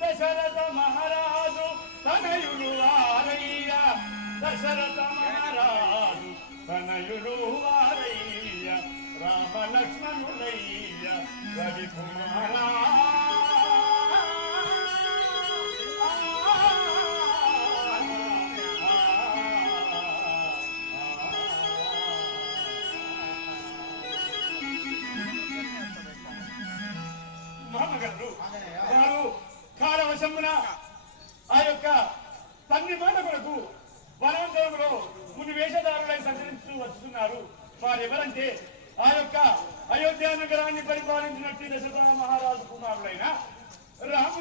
దశరథ మహారాజు తనయుడు వారయ్య దశరథ మహారాజు తనయుడు వారయ్య రామ లక్ష్మణులయ్య రవి కుమారా మహామగరు వారు కాలవశమున ఆ యొక్క తండ్రి మాట కొరకు వనాంతరంలో ముని వేషధారులై సంచరిస్తూ వస్తున్నారు. వారెవరంటే ఆ యొక్క అయోధ్య నగరాన్ని పరిపాలించినట్టు దశరథ మహారాజు కుమారులైన రాముడు.